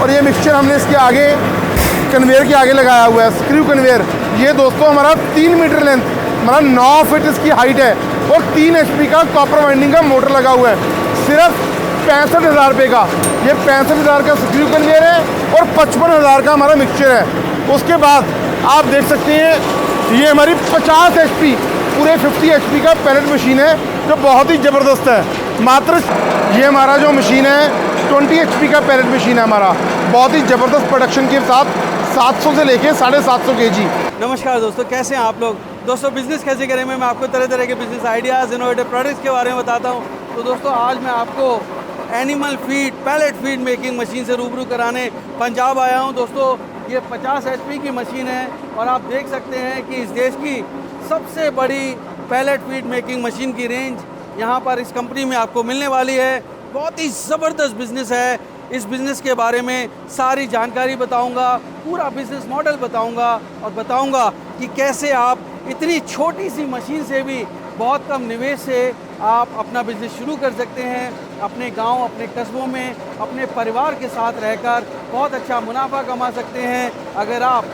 और ये मिक्सचर हमने इसके आगे कन्वेयर के आगे लगाया हुआ है, स्क्रू कन्वेयर। ये दोस्तों हमारा 3 मीटर लेंथ, हमारा 9 फीट इसकी हाइट है और 3 HP का कॉपर वाइंडिंग का मोटर लगा हुआ है। सिर्फ 65,000 रुपये का ये 65,000 का स्क्रू कन्वेयर है और 55,000 का हमारा मिक्सचर है। उसके बाद आप देख सकते हैं ये हमारी 50 HP पूरे 50 HP का पैलेट मशीन है जो बहुत ही ज़बरदस्त है। मात्र ये हमारा जो मशीन है 20 HP का पैलेट मशीन है हमारा, बहुत ही ज़बरदस्त प्रोडक्शन के साथ 700 से लेके 750 kg। नमस्कार दोस्तों, कैसे हैं आप लोग। दोस्तों बिज़नेस कैसे करें में मैं आपको तरह तरह के बिज़नेस आइडियाज़, इनोवेटिव प्रोडक्ट्स के बारे में बताता हूं। तो दोस्तों आज मैं आपको animal feed, pellet feed making machine से रूबरू कराने पंजाब आया हूं। दोस्तों ये 50 HP की मशीन है और आप देख सकते हैं कि इस देश की सबसे बड़ी पैलेट फीड मेकिंग मशीन की रेंज यहाँ पर इस कंपनी में आपको मिलने वाली है। बहुत ही ज़बरदस्त बिज़नेस है। इस बिज़नेस के बारे में सारी जानकारी बताऊंगा, पूरा बिज़नेस मॉडल बताऊंगा और बताऊंगा कि कैसे आप इतनी छोटी सी मशीन से भी बहुत कम निवेश से आप अपना बिज़नेस शुरू कर सकते हैं। अपने गांव, अपने कस्बों में अपने परिवार के साथ रहकर बहुत अच्छा मुनाफा कमा सकते हैं। अगर आप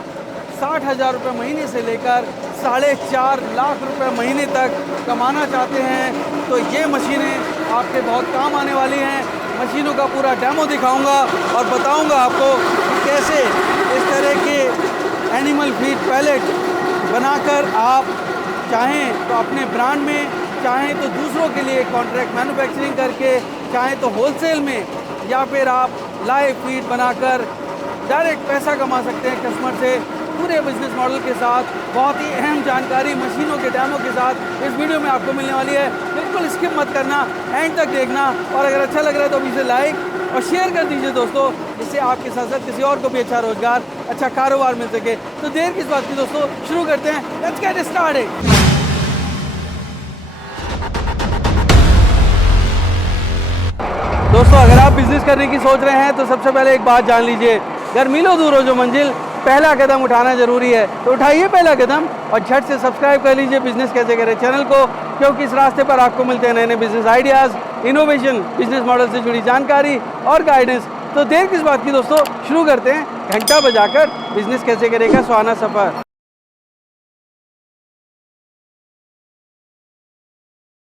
60,000 रुपये महीने से लेकर 4.5 लाख रुपए महीने तक कमाना चाहते हैं तो ये मशीनें आपके बहुत काम आने वाली हैं। मशीनों का पूरा डेमो दिखाऊंगा और बताऊंगा आपको कि कैसे इस तरह के एनिमल फीड पैलेट बनाकर आप चाहें तो अपने ब्रांड में, चाहें तो दूसरों के लिए कॉन्ट्रैक्ट मैन्युफैक्चरिंग करके, चाहें तो होलसेल में, या फिर आप लाइव फीड बनाकर डायरेक्ट पैसा कमा सकते हैं कस्टमर से। पूरे बिजनेस मॉडल के साथ बहुत ही अहम जानकारी मशीनों के डेमो के साथ इस वीडियो में आपको मिलने वाली है। बिल्कुल स्किप मत करना, एंड तक देखना और अगर अच्छा लग रहा है तो इसे लाइक और शेयर कर दीजिए दोस्तों, जिससे आपके साथ साथ किसी और को भी अच्छा रोजगार, अच्छा कारोबार मिल सके। तो देर किस बात की दोस्तों, शुरू करते हैं। Let's get started. दोस्तों अगर आप बिजनेस करने की सोच रहे हैं तो सबसे पहले एक बात जान लीजिए, घर मीलों दूर हो जो मंजिल, पहला कदम उठाना जरूरी है। तो उठाइए पहला कदम और झट से सब्सक्राइब कर लीजिए बिजनेस कैसे करें चैनल को, क्योंकि इस रास्ते पर आपको मिलते हैं नए नए business ideas, innovation, business model से जुड़ी जानकारी और गाइडेंस। तो देर किस बात की दोस्तों, शुरू करते हैं घंटा बजाकर बिजनेस कैसे करेगा सुहाना सफर।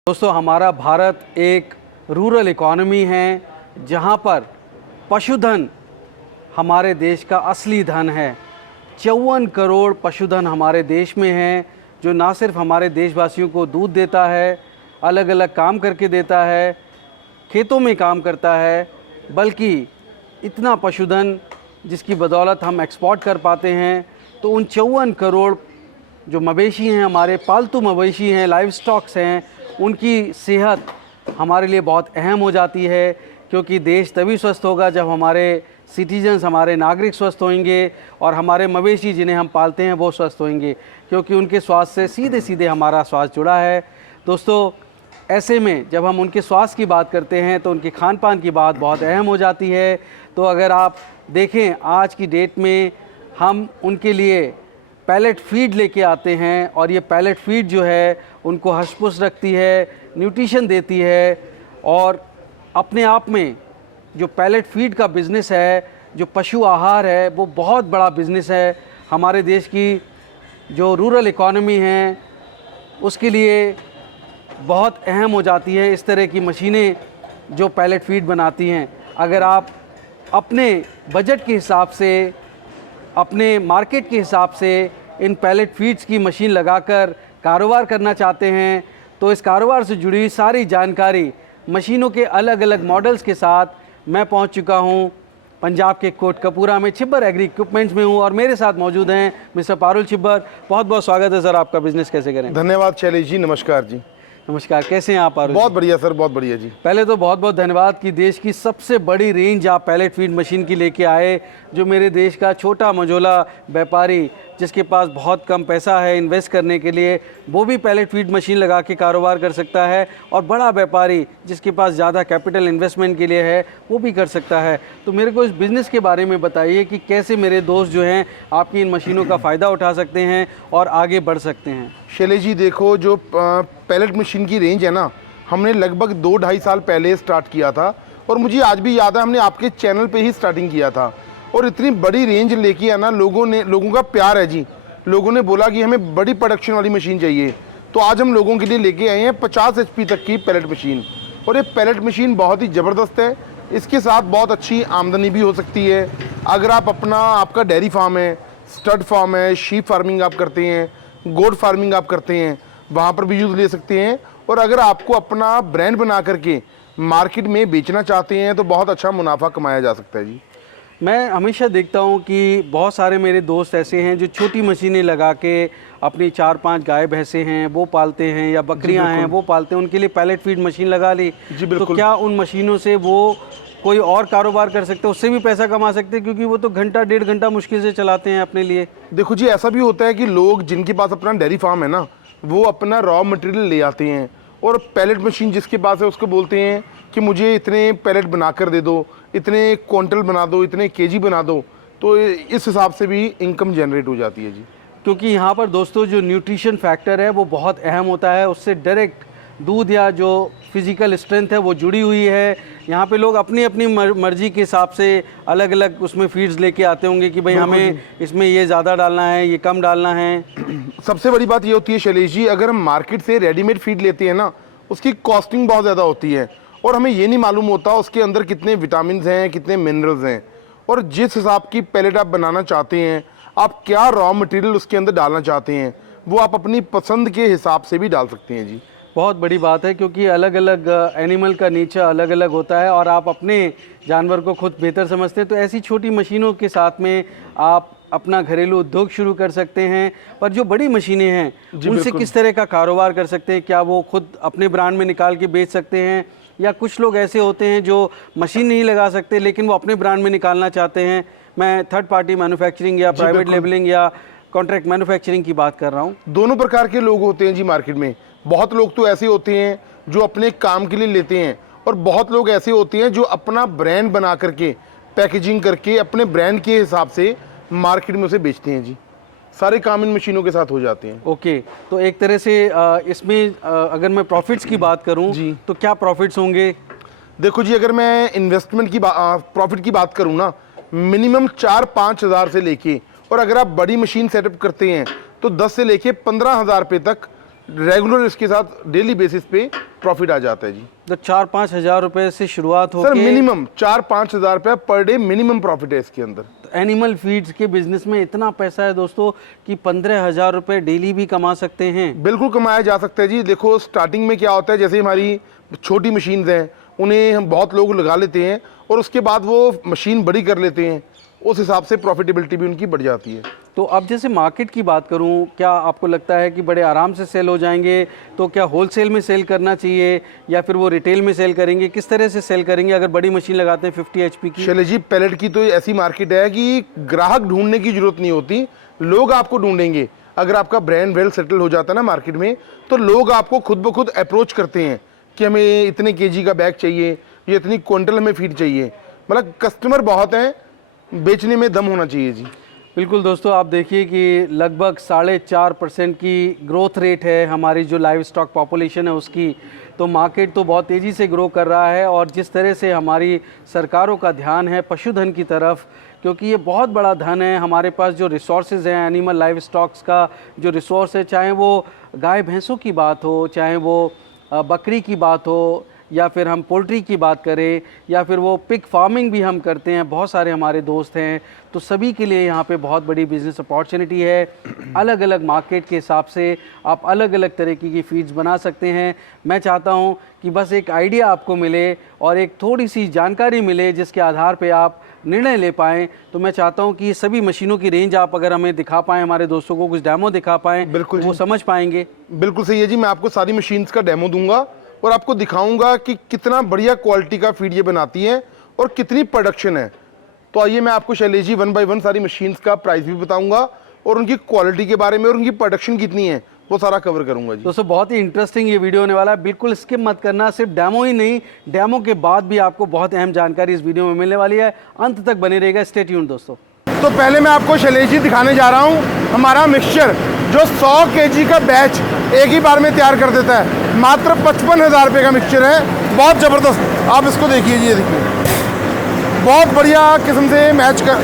दोस्तों हमारा भारत एक रूरल इकॉनमी है जहां पर पशुधन हमारे देश का असली धन है। 54 करोड़ पशुधन हमारे देश में है, जो ना सिर्फ हमारे देशवासियों को दूध देता है, अलग अलग काम करके देता है, खेतों में काम करता है, बल्कि इतना पशुधन जिसकी बदौलत हम एक्सपोर्ट कर पाते हैं। तो उन 54 करोड़ जो मवेशी हैं, हमारे पालतू मवेशी हैं, लाइव स्टॉक्स हैं, उनकी सेहत हमारे लिए बहुत अहम हो जाती है, क्योंकि देश तभी स्वस्थ होगा जब हमारे सिटीजन्स, हमारे नागरिक स्वस्थ होंगे और हमारे मवेशी जिन्हें हम पालते हैं वो स्वस्थ होंगे, क्योंकि उनके स्वास्थ्य से सीधे सीधे हमारा स्वास्थ्य जुड़ा है। दोस्तों ऐसे में जब हम उनके स्वास्थ्य की बात करते हैं तो उनके खान पान की बात बहुत अहम हो जाती है। तो अगर आप देखें आज की डेट में हम उनके लिए पैलेट फीड लेके आते हैं और ये पैलेट फीड जो है उनको हष्ट-पुष्ट रखती है, न्यूट्रिशन देती है और अपने आप में जो पैलेट फीड का बिज़नेस है, जो पशु आहार है, वो बहुत बड़ा बिज़नेस है। हमारे देश की जो रूरल इकॉनमी है उसके लिए बहुत अहम हो जाती है इस तरह की मशीनें जो पैलेट फीड बनाती हैं। अगर आप अपने बजट के हिसाब से, अपने मार्केट के हिसाब से इन पैलेट फीड्स की मशीन लगाकर कारोबार करना चाहते हैं तो इस कारोबार से जुड़ी सारी जानकारी मशीनों के अलग अलग मॉडल्स के साथ मैं पहुंच चुका हूं पंजाब के कोटकपूरा में, छिब्बर एग्री इक्विपमेंट्स में हूं और मेरे साथ मौजूद हैं मिस्टर पारुल छिब्बर। बहुत बहुत स्वागत है सर आपका बिजनेस कैसे करें। धन्यवाद शैलेश जी, नमस्कार जी। नमस्कार, कैसे हैं आप पारुल? बहुत बढ़िया सर, बहुत बढ़िया जी। पहले तो बहुत बहुत धन्यवाद कि देश की सबसे बड़ी रेंज आप पैलेट फीड मशीन की लेके आए, जो मेरे देश का छोटा मझोला व्यापारी जिसके पास बहुत कम पैसा है इन्वेस्ट करने के लिए, वो भी पैलेट फीड मशीन लगा के कारोबार कर सकता है, और बड़ा व्यापारी जिसके पास ज़्यादा कैपिटल इन्वेस्टमेंट के लिए है वो भी कर सकता है। तो मेरे को इस बिज़नेस के बारे में बताइए कि कैसे मेरे दोस्त जो हैं आपकी इन मशीनों का फ़ायदा उठा सकते हैं और आगे बढ़ सकते हैं। शैलेश जी देखो, जो पैलेट मशीन की रेंज है ना, हमने लगभग 2-2.5 साल पहले स्टार्ट किया था और मुझे आज भी याद है हमने आपके चैनल पे ही स्टार्टिंग किया था, और इतनी बड़ी रेंज लेके आना लोगों का प्यार है जी। लोगों ने बोला कि हमें बड़ी प्रोडक्शन वाली मशीन चाहिए, तो आज हम लोगों के लिए लेके आए हैं 50 HP तक की पैलेट मशीन। और ये पैलेट मशीन बहुत ही ज़बरदस्त है, इसके साथ बहुत अच्छी आमदनी भी हो सकती है। अगर आप आपका डेयरी फार्म है, स्टड फार्म है, शीप फार्मिंग आप करते हैं, गोट फार्मिंग आप करते हैं, वहाँ पर भी यूज़ ले सकते हैं। और अगर आपको अपना ब्रांड बना करके मार्केट में बेचना चाहते हैं तो बहुत अच्छा मुनाफा कमाया जा सकता है जी। मैं हमेशा देखता हूँ कि बहुत सारे मेरे दोस्त ऐसे हैं जो छोटी मशीनें लगा के अपनी 4-5 गाय भैंसे हैं वो पालते हैं, या बकरियां हैं वो पालते हैं, उनके लिए पैलेट फीड मशीन लगा ली। जी बिल्कुल। तो क्या उन मशीनों से वो कोई और कारोबार कर सकते हैं, उससे भी पैसा कमा सकते हैं? क्योंकि वो तो घंटा 1.5 घंटा मुश्किल से चलाते हैं अपने लिए। देखो जी, ऐसा भी होता है कि लोग जिनके पास अपना डेयरी फार्म है ना, वो अपना रॉ मटेरियल ले आते हैं, और पैलेट मशीन जिसके पास है उसको बोलते हैं कि मुझे इतने पैलेट बना कर दे दो, इतने क्विंटल बना दो, इतने केजी बना दो। तो इस हिसाब से भी इनकम जनरेट हो जाती है जी। क्योंकि यहाँ पर दोस्तों जो न्यूट्रिशन फैक्टर है वो बहुत अहम होता है, उससे डायरेक्ट दूध या जो फिज़िकल स्ट्रेंथ है वो जुड़ी हुई है। यहाँ पे लोग अपनी अपनी मर्जी के हिसाब से अलग अलग उसमें फीड्स लेके आते होंगे कि भाई हमें इसमें ये ज़्यादा डालना है, ये कम डालना है। सबसे बड़ी बात ये होती है शैलेश जी, अगर हम मार्केट से रेडीमेड फीड लेते हैं ना, उसकी कॉस्टिंग बहुत ज़्यादा होती है, और हमें ये नहीं मालूम होता उसके अंदर कितने विटामिन हैं, कितने मिनरल्स हैं। और जिस हिसाब की पैलेट आप बनाना चाहते हैं, आप क्या रॉ मटेरियल उसके अंदर डालना चाहते हैं, वो आप अपनी पसंद के हिसाब से भी डाल सकते हैं जी। बहुत बड़ी बात है, क्योंकि अलग अलग एनिमल का नेचर अलग अलग होता है और आप अपने जानवर को खुद बेहतर समझते हैं। तो ऐसी छोटी मशीनों के साथ में आप अपना घरेलू उद्योग शुरू कर सकते हैं। पर जो बड़ी मशीनें हैं उनसे किस तरह का कारोबार कर सकते हैं? क्या वो खुद अपने ब्रांड में निकाल के बेच सकते हैं, या कुछ लोग ऐसे होते हैं जो मशीन नहीं लगा सकते लेकिन वो अपने ब्रांड में निकालना चाहते हैं? मैं थर्ड पार्टी मैन्युफैक्चरिंग या प्राइवेट लेबलिंग या कॉन्ट्रैक्ट मैन्युफैक्चरिंग की बात कर रहा हूँ। दोनों प्रकार के लोग होते हैं जी मार्केट में। बहुत लोग तो ऐसे होते हैं जो अपने काम के लिए लेते हैं, और बहुत लोग ऐसे होते हैं जो अपना ब्रांड बना करके पैकेजिंग करके अपने ब्रांड के हिसाब से मार्केट में उसे बेचते हैं जी। सारे काम इन मशीनों के साथ हो जाते हैं। ओके, तो एक तरह से इसमें अगर मैं प्रॉफिट्स की बात करूं जी, तो क्या प्रॉफिट्स होंगे? देखो जी, अगर मैं इन्वेस्टमेंट की प्रॉफिट की बात करूं ना, मिनिमम 4-5 हज़ार से लेके, और अगर आप बड़ी मशीन सेटअप करते हैं तो 10 से लेके 15,000 रुपये तक रेगुलर इसके साथ डेली बेसिस पे प्रॉफिट आ जाता है जी। तो 4-5 हज़ार रुपये से शुरुआत हो सर, मिनिमम 4-5 हज़ार रुपये पर डे मिनिमम प्रॉफिट है इसके अंदर। एनिमल फीड्स के बिजनेस में इतना पैसा है दोस्तों कि 15,000 रुपये डेली भी कमा सकते हैं। बिल्कुल कमाया जा सकता है जी। देखो, स्टार्टिंग में क्या होता है, जैसे हमारी छोटी मशीन्स हैं उन्हें हम बहुत लोग लगा लेते हैं, और उसके बाद वो मशीन बड़ी कर लेते हैं, उस हिसाब से प्रॉफिटेबिलिटी भी उनकी बढ़ जाती है। तो अब जैसे मार्केट की बात करूं, क्या आपको लगता है कि बड़े आराम से सेल हो जाएंगे? तो क्या होलसेल में सेल करना चाहिए या फिर वो रिटेल में सेल करेंगे? किस तरह से सेल करेंगे अगर बड़ी मशीन लगाते हैं 50 HP की? शैलेश जी, पैलेट की तो ऐसी मार्केट है कि ग्राहक ढूंढने की जरूरत नहीं होती, लोग आपको ढूंढेंगे। अगर आपका ब्रांड वेल सेटल हो जाता है ना मार्केट में, तो लोग आपको खुद ब खुद अप्रोच करते हैं कि हमें इतने केजी का बैग चाहिए, ये इतनी क्विंटल हमें फीड चाहिए। मतलब कस्टमर बहुत हैं, बेचने में दम होना चाहिए जी। बिल्कुल दोस्तों, आप देखिए कि लगभग 4.5% की ग्रोथ रेट है हमारी जो लाइव स्टॉक पॉपुलेशन है उसकी। तो मार्केट तो बहुत तेज़ी से ग्रो कर रहा है, और जिस तरह से हमारी सरकारों का ध्यान है पशुधन की तरफ, क्योंकि ये बहुत बड़ा धन है। हमारे पास जो रिसोर्सेज हैं, एनिमल लाइव स्टॉक्स का जो रिसोर्स है, चाहे वो गाय भैंसों की बात हो, चाहे वो बकरी की बात हो, या फिर हम पोल्ट्री की बात करें, या फिर वो पिग फार्मिंग भी हम करते हैं, बहुत सारे हमारे दोस्त हैं। तो सभी के लिए यहाँ पे बहुत बड़ी बिज़नेस अपॉर्चुनिटी है। अलग अलग मार्केट के हिसाब से आप अलग अलग तरीके की फीड्स बना सकते हैं। मैं चाहता हूँ कि बस एक आइडिया आपको मिले और एक थोड़ी सी जानकारी मिले जिसके आधार पे आप निर्णय ले पाएँ। तो मैं चाहता हूँ कि ये सभी मशीनों की रेंज आप अगर हमें दिखा पाएँ, हमारे दोस्तों को कुछ डेमो दिखा पाएँ, बिल्कुल वो समझ पाएंगे। बिल्कुल सही है जी, मैं आपको सारी मशीन्स का डेमो दूंगा और आपको दिखाऊंगा कि कितना बढ़िया क्वालिटी का फीड ये बनाती है और कितनी प्रोडक्शन है। तो आइए मैं आपको शैलेश जी 1 बाय 1 सारी मशीन्स का प्राइस भी बताऊंगा और उनकी क्वालिटी के बारे में और उनकी प्रोडक्शन कितनी है वो सारा कवर करूंगा जी। दोस्तों बहुत ही इंटरेस्टिंग ये वीडियो होने वाला है, बिल्कुल स्किप मत करना। सिर्फ डेमो ही नहीं, डेमो के बाद भी आपको बहुत अहम जानकारी इस वीडियो में मिलने वाली है। अंत तक बने रहेगा, स्टे ट्यून्ड दोस्तों। तो पहले मैं आपको शैलेश जी दिखाने जा रहा हूँ हमारा मिक्सचर जो 100 kg का बैच एक ही बार में तैयार कर देता है। मात्र 55,000 रुपये का मिक्सचर है, बहुत ज़बरदस्त। आप इसको देखिए जी, ये देखिए बहुत बढ़िया किस्म से मैच कर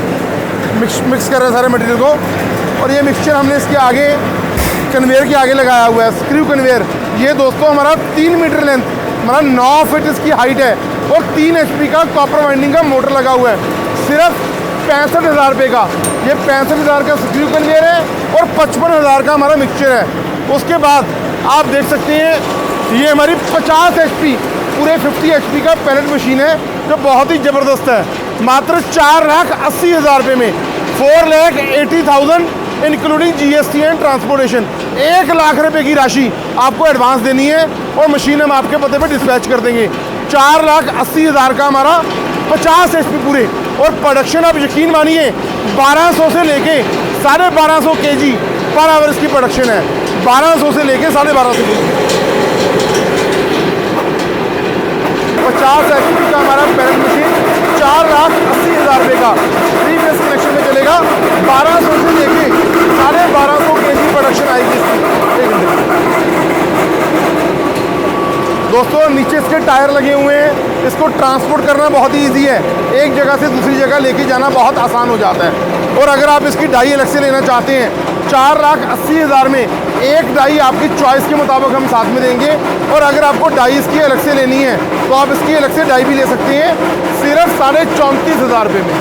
मिक्स कर रहे हैं सारे मटेरियल को। और ये मिक्सचर हमने इसके आगे कन्वेयर के आगे लगाया हुआ है, स्क्रू कन्वेयर। ये दोस्तों हमारा 3 मीटर लेंथ, हमारा 9 फीट इसकी हाइट है और 3 HP का कॉपर वाइंडिंग का मोटर लगा हुआ है, सिर्फ 65,000 रुपये का। ये 65,000 का स्क्रू कन्वेयर है और 55,000 का हमारा मिक्सचर है। उसके बाद आप देख सकते हैं ये हमारी 50 HP पूरे 50 HP का पैलेट मशीन है जो बहुत ही ज़बरदस्त है, मात्र 4,80,000 रुपये में, 4,80,000 including GST and transportation. 1 lakh रुपए की राशि आपको एडवांस देनी है और मशीन हम आपके पते पे डिस्पैच कर देंगे। 4,80,000 का हमारा 50 HP पूरे, और प्रोडक्शन आप यकीन मानिए 1200 से लेके 1250 kg पर आवर इसकी प्रोडक्शन है। 1200 से लेके 1250 kg। 50 HP का हमारा पैलेट मशीन 4,80,000 रुपये का 3 फेस कनेक्शन में चलेगा। 1200 से लेके 1250 kg प्रोडक्शन आएगी इसकी एक घंटे में। दोस्तों नीचे इसके टायर लगे हुए हैं, इसको ट्रांसपोर्ट करना बहुत ही ईजी है, एक जगह से दूसरी जगह लेके जाना बहुत आसान हो जाता है। और अगर आप इसकी डाई अलग से लेना चाहते हैं, 4,80,000 में एक डाई आपकी चॉइस के मुताबिक हम साथ में देंगे। और अगर आपको डाई इसकी अलग से लेनी है तो आप इसकी अलग से डाई भी ले सकते हैं, सिर्फ 34,500 रुपये में।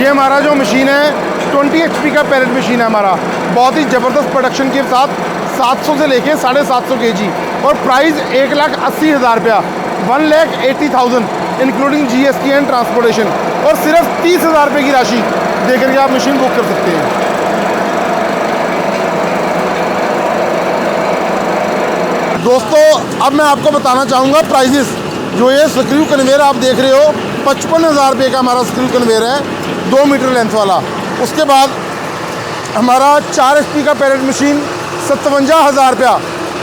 ये हमारा जो मशीन है 20 HP का पैलेट मशीन है हमारा, बहुत ही ज़बरदस्त प्रोडक्शन के साथ 700 से लेके 750 kg, और प्राइस 1,80,000 रुपया, 1,80,000 इंक्लूडिंग GST एंड ट्रांसपोर्टेशन। और सिर्फ 30,000 रुपये की राशि दे करके आप मशीन बुक कर सकते हैं। दोस्तों अब मैं आपको बताना चाहूँगा प्राइजेस। जो ये स्क्रू कन्वेयर आप देख रहे हो 55,000 रुपये का हमारा स्क्रू कन्वेयर है, 2 मीटर लेंथ वाला। उसके बाद हमारा 4 HP का पैलेट मशीन 57,000 रुपया,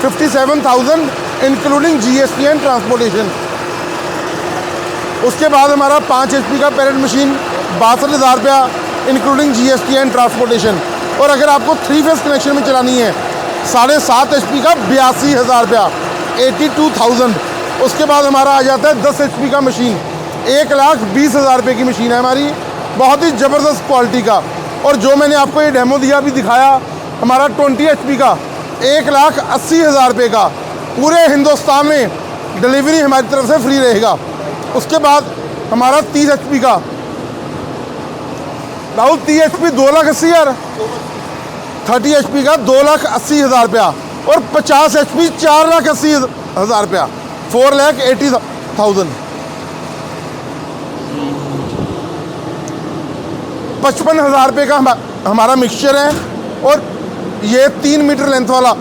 57,000 इंक्लूडिंग GST एंड ट्रांसपोर्टेशन। उसके बाद हमारा 5 HP का पैलेट मशीन 62,000 रुपया इंक्लूडिंग GST एंड ट्रांसपोर्टेशन। और अगर आपको 3 फेस कनेक्शन में चलानी है 7.5 HP का 82,000 रुपया, 82,000। उसके बाद हमारा आ जाता है 10 HP का मशीन, 1,20,000 रुपये की मशीन है हमारी, बहुत ही ज़बरदस्त क्वालिटी का। और जो मैंने आपको ये डेमो दिया अभी दिखाया हमारा 20 HP का 1,80,000 रुपये का, पूरे हिंदुस्तान में डिलीवरी हमारी तरफ से फ्री रहेगा। उसके बाद हमारा 30 HP का राहुल 30 HP 2,80,000, 30 HP का 2,80,000 रुपया, और 50 HP 4,80,000 रुपया, 4,80,000। 55,000 रुपये का हमारा मिक्सचर है, और ये 3 मीटर लेंथ वाला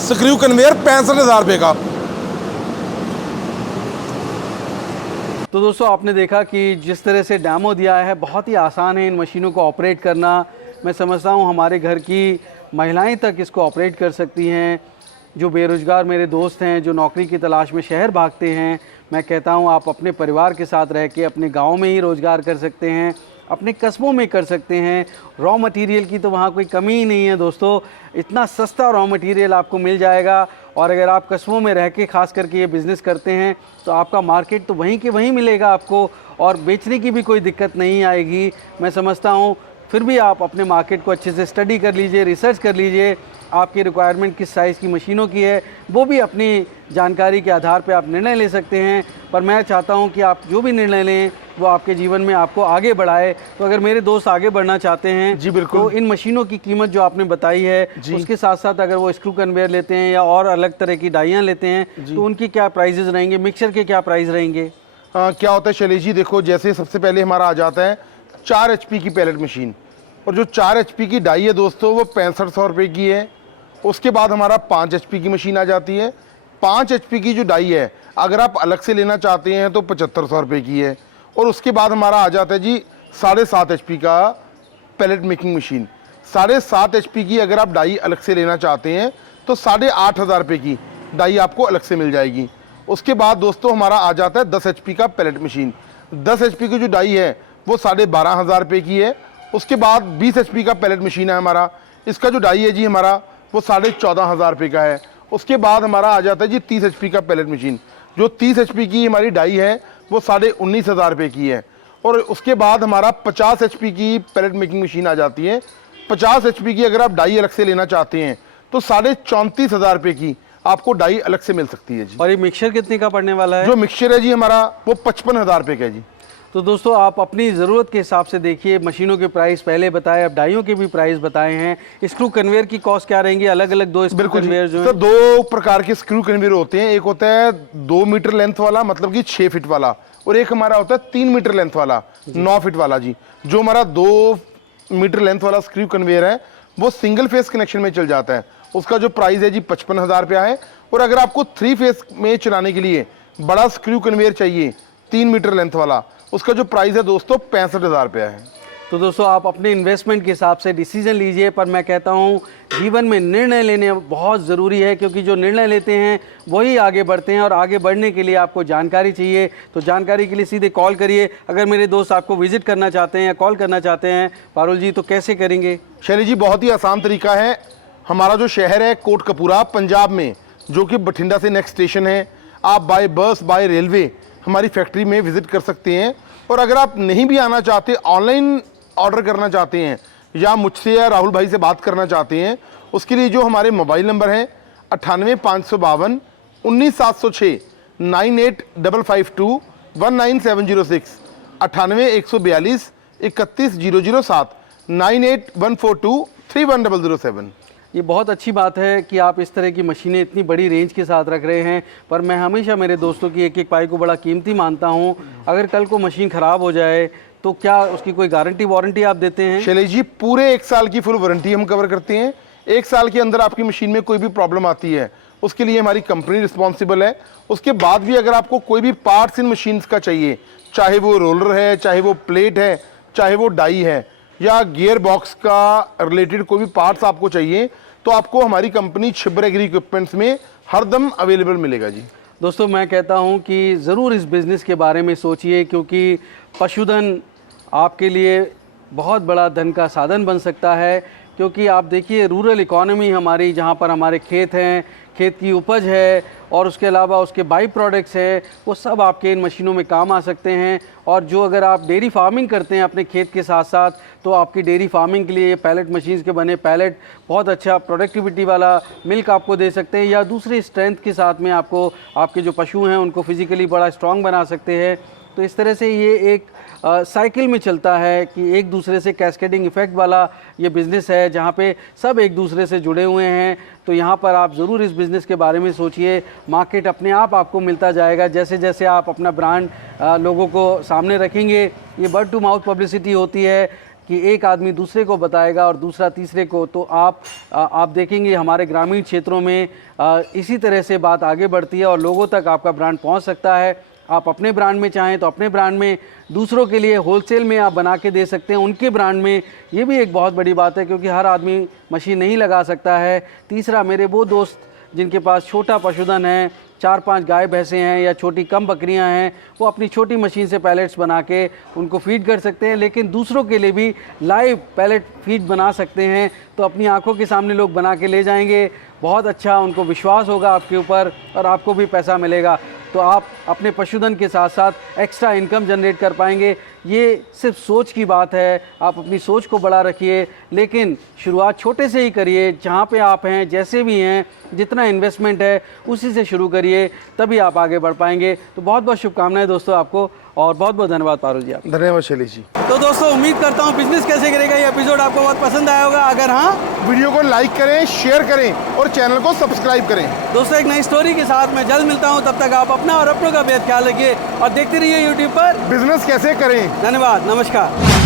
स्क्रू कन्वेयर 65,000 रुपये का। तो दोस्तों आपने देखा कि जिस तरह से डेमो दिया है, बहुत ही आसान है इन मशीनों को ऑपरेट करना। मैं समझता हूँ हमारे घर की महिलाएं तक इसको ऑपरेट कर सकती हैं। जो बेरोज़गार मेरे दोस्त हैं, जो नौकरी की तलाश में शहर भागते हैं, मैं कहता हूँ आप अपने परिवार के साथ रह के अपने गाँव में ही रोज़गार कर सकते हैं, अपने कस्बों में कर सकते हैं। रॉ मटेरियल की तो वहाँ कोई कमी ही नहीं है दोस्तों, इतना सस्ता रॉ मटेरियल आपको मिल जाएगा। और अगर आप कस्बों में रह के ख़ास करके ये बिज़नेस करते हैं तो आपका मार्केट तो वहीं के वहीं मिलेगा आपको, और बेचने की भी कोई दिक्कत नहीं आएगी। मैं समझता हूँ फिर भी आप अपने मार्केट को अच्छे से स्टडी कर लीजिए, रिसर्च कर लीजिए, आपकी रिक्वायरमेंट किस साइज़ की मशीनों की है, वो भी अपनी जानकारी के आधार पे आप निर्णय ले सकते हैं। पर मैं चाहता हूं कि आप जो भी निर्णय लें वो आपके जीवन में आपको आगे बढ़ाए। तो अगर मेरे दोस्त आगे बढ़ना चाहते हैं जी बिल्कुल, तो इन मशीनों की कीमत जो आपने बताई है उसके साथ साथ अगर वो स्क्रू कन्वेयर लेते हैं या और अलग तरह की डाइयाँ लेते हैं तो उनकी क्या प्राइजेज़ रहेंगे, मिक्सर के क्या प्राइस रहेंगे? क्या होता है शैलेश जी, देखो जैसे सबसे पहले हमारा आ जाता है 4 HP की पैलेट मशीन, और जो 4 HP की डाई है दोस्तों वो 6500 रुपये की है। उसके बाद हमारा 5 HP की मशीन आ जाती है। 5 HP की जो डाई है अगर आप अलग से लेना चाहते हैं तो 7500 रुपये की है। और उसके बाद हमारा आ जाता है जी 7.5 HP का पैलेट मेकिंग मशीन। 7.5 HP की अगर आप डाई अलग से लेना चाहते हैं तो 8,500 रुपये की डाई आपको अलग से मिल जाएगी। उसके बाद दोस्तों हमारा आ जाता है 10 HP का पैलेट मशीन। 10 HP की जो डाई है वो 12,500 रुपये की है। उसके बाद 20 HP का पैलेट मशीन है हमारा, इसका जो डाई है जी हमारा वो 14,500 रुपये का है। उसके बाद हमारा आ जाता है जी 30 HP का पैलेट मशीन, जो 30 HP की हमारी डाई है वो 19,500 रुपये की है। और उसके बाद हमारा 50 HP की पैलेट मेकिंग मशीन आ जाती है। 50 HP की अगर आप डाई अलग से लेना चाहते हैं तो 34,500 रुपये की आपको डाई अलग से मिल सकती है जी। और ये मिक्सचर कितने का पड़ने वाला है? जो मिक्सचर है जी हमारा वो 55,000 रुपये का है जी। तो दोस्तों आप अपनी ज़रूरत के हिसाब से देखिए, मशीनों के प्राइस पहले बताए, अब डाइयों के भी प्राइस बताए हैं। स्क्रू कन्वेयर की कॉस्ट क्या रहेंगी? अलग अलग दो स्क्रू कन्वेयर जो है, दो प्रकार के स्क्रू कन्वेयर होते हैं। एक होता है 2 मीटर लेंथ वाला, मतलब कि 6 फीट वाला, और एक हमारा होता है 3 मीटर लेंथ वाला, 9 फीट वाला जी। जो हमारा 2 मीटर लेंथ वाला स्क्रू कन्वेयर है वो सिंगल फेस कनेक्शन में चल जाता है, उसका जो प्राइस है जी 55,000 रुपया है। और अगर आपको 3 फेस में चलाने के लिए बड़ा स्क्रू कन्वेयर चाहिए 3 मीटर लेंथ वाला, उसका जो प्राइस है दोस्तों 65,000 रुपया है। तो दोस्तों आप अपने इन्वेस्टमेंट के हिसाब से डिसीजन लीजिए। पर मैं कहता हूँ जीवन में निर्णय लेने बहुत ज़रूरी है, क्योंकि जो निर्णय लेते हैं वही आगे बढ़ते हैं, और आगे बढ़ने के लिए आपको जानकारी चाहिए। तो जानकारी के लिए सीधे कॉल करिए। अगर मेरे दोस्त आपको विजिट करना चाहते हैं या कॉल करना चाहते हैं पारुल जी, तो कैसे करेंगे? शैली जी बहुत ही आसान तरीका है। हमारा जो शहर है कोटकपूरा पंजाब में, जो कि बठिंडा से नेक्स्ट स्टेशन है, आप बाय बस बाय रेलवे हमारी फैक्ट्री में विजिट कर सकते हैं। और अगर आप नहीं भी आना चाहते, ऑनलाइन ऑर्डर करना चाहते हैं या मुझसे या राहुल भाई से बात करना चाहते हैं, उसके लिए जो हमारे मोबाइल नंबर हैं 98,552 19,706, 98,552 19,706, 98,142 31,007, 98,142 31,007। ये बहुत अच्छी बात है कि आप इस तरह की मशीनें इतनी बड़ी रेंज के साथ रख रहे हैं। पर मैं हमेशा मेरे दोस्तों की एक एक पाई को बड़ा कीमती मानता हूँ। अगर कल को मशीन ख़राब हो जाए तो क्या उसकी कोई गारंटी वारंटी आप देते हैं? शैलेश जी पूरे 1 साल की फुल वारंटी हम कवर करते हैं। 1 साल के अंदर आपकी मशीन में कोई भी प्रॉब्लम आती है उसके लिए हमारी कंपनी रिस्पॉन्सिबल है। उसके बाद भी अगर आपको कोई भी पार्ट्स इन मशीन्स का चाहिए, चाहे वो रोलर है, चाहे वो प्लेट है, चाहे वो डाई है, या गियर बॉक्स का रिलेटेड कोई भी पार्ट्स आपको चाहिए, तो आपको हमारी कंपनी छिब्बर एग्री इक्विपमेंट्स में हरदम अवेलेबल मिलेगा जी। दोस्तों मैं कहता हूं कि ज़रूर इस बिज़नेस के बारे में सोचिए, क्योंकि पशुधन आपके लिए बहुत बड़ा धन का साधन बन सकता है। क्योंकि आप देखिए रूरल इकॉनमी हमारी, जहाँ पर हमारे खेत हैं, खेत की उपज है, और उसके अलावा उसके बाई प्रोडक्ट्स हैं, वो सब आपके इन मशीनों में काम आ सकते हैं। और जो अगर आप डेयरी फार्मिंग करते हैं अपने खेत के साथ साथ, तो आपकी डेयरी फार्मिंग के लिए ये पैलेट मशीन्स के बने पैलेट बहुत अच्छा प्रोडक्टिविटी वाला मिल्क आपको दे सकते हैं, या दूसरे स्ट्रेंथ के साथ में आपको आपके जो पशु हैं उनको फिज़िकली बड़ा स्ट्रॉन्ग बना सकते हैं। तो इस तरह से ये एक साइकिल में चलता है कि एक दूसरे से कैस्केडिंग इफ़ेक्ट वाला ये बिज़नेस है, जहाँ पे सब एक दूसरे से जुड़े हुए हैं। तो यहाँ पर आप ज़रूर इस बिज़नेस के बारे में सोचिए। मार्केट अपने आप आपको मिलता जाएगा जैसे जैसे आप अपना ब्रांड लोगों को सामने रखेंगे। ये वर्ड टू माउथ पब्लिसिटी होती है कि एक आदमी दूसरे को बताएगा और दूसरा तीसरे को। तो आप देखेंगे हमारे ग्रामीण क्षेत्रों में इसी तरह से बात आगे बढ़ती है और लोगों तक आपका ब्रांड पहुँच सकता है। आप अपने ब्रांड में चाहें तो अपने ब्रांड में, दूसरों के लिए होलसेल में आप बना के दे सकते हैं उनके ब्रांड में। ये भी एक बहुत बड़ी बात है, क्योंकि हर आदमी मशीन नहीं लगा सकता है। तीसरा, मेरे वो दोस्त जिनके पास छोटा पशुधन है, 4-5 गाय भैंसें हैं या छोटी कम बकरियां हैं, वो अपनी छोटी मशीन से पैलेट्स बना के उनको फीड कर सकते हैं। लेकिन दूसरों के लिए भी लाइव पैलेट फीड बना सकते हैं, तो अपनी आंखों के सामने लोग बना के ले जाएंगे। बहुत अच्छा उनको विश्वास होगा आपके ऊपर और आपको भी पैसा मिलेगा। तो आप अपने पशुधन के साथ साथ एक्स्ट्रा इनकम जनरेट कर पाएंगे। ये सिर्फ सोच की बात है, आप अपनी सोच को बड़ा रखिए, लेकिन शुरुआत छोटे से ही करिए। जहाँ पे आप हैं, जैसे भी हैं, जितना इन्वेस्टमेंट है उसी से शुरू करिए, तभी आप आगे बढ़ पाएंगे। तो बहुत बहुत शुभकामनाएं दोस्तों आपको, और बहुत बहुत धन्यवाद पारुल जी। आप धन्यवाद शैलेश जी। तो दोस्तों उम्मीद करता हूँ बिजनेस कैसे करेगा ये एपिसोड आपको बहुत पसंद आया होगा। अगर हाँ, वीडियो को लाइक करें, शेयर करें और चैनल को सब्सक्राइब करें। दोस्तों एक नई स्टोरी के साथ मैं जल्द मिलता हूँ। तब तक आप अपना और अपनों का बेहद ख्याल रखिए और देखते रहिए यूट्यूब पर बिजनेस कैसे करें। धन्यवाद, नमस्कार।